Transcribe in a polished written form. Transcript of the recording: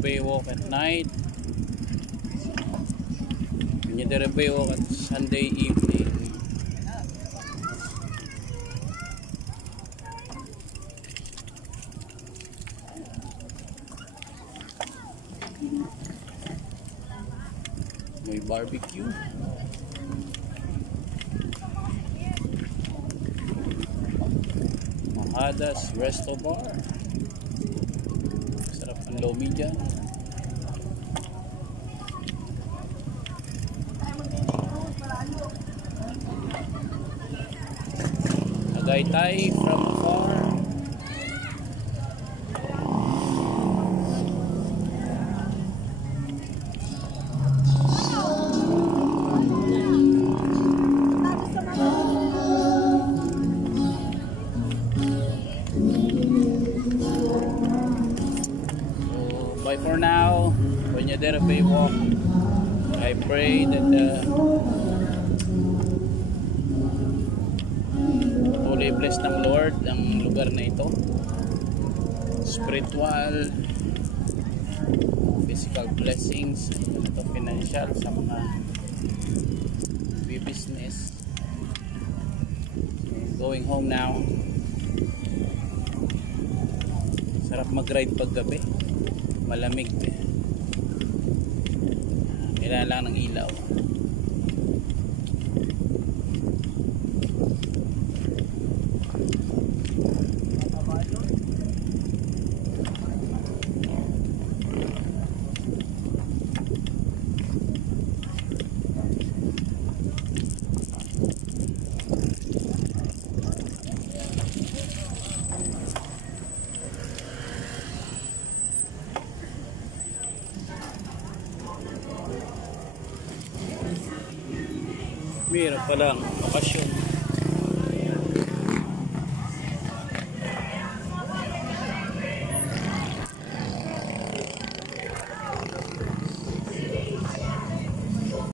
Bay walk at night. Peñadera Bay walk at Sunday evening. May barbecue. Mahadas Resto Bar. Sarap ang lomi dyan. Tagaytay from afar. Bye for now. Peñadera Bay walk. I pray that fully blessed ng Lord ang lugar na ito. Spiritual, physical blessings, ito financial sa mga business. So, going home now. Sarap mag-ride pag gabi. Malamig eh. Kailangan lang ng ilaw. Meron palang bakasyon.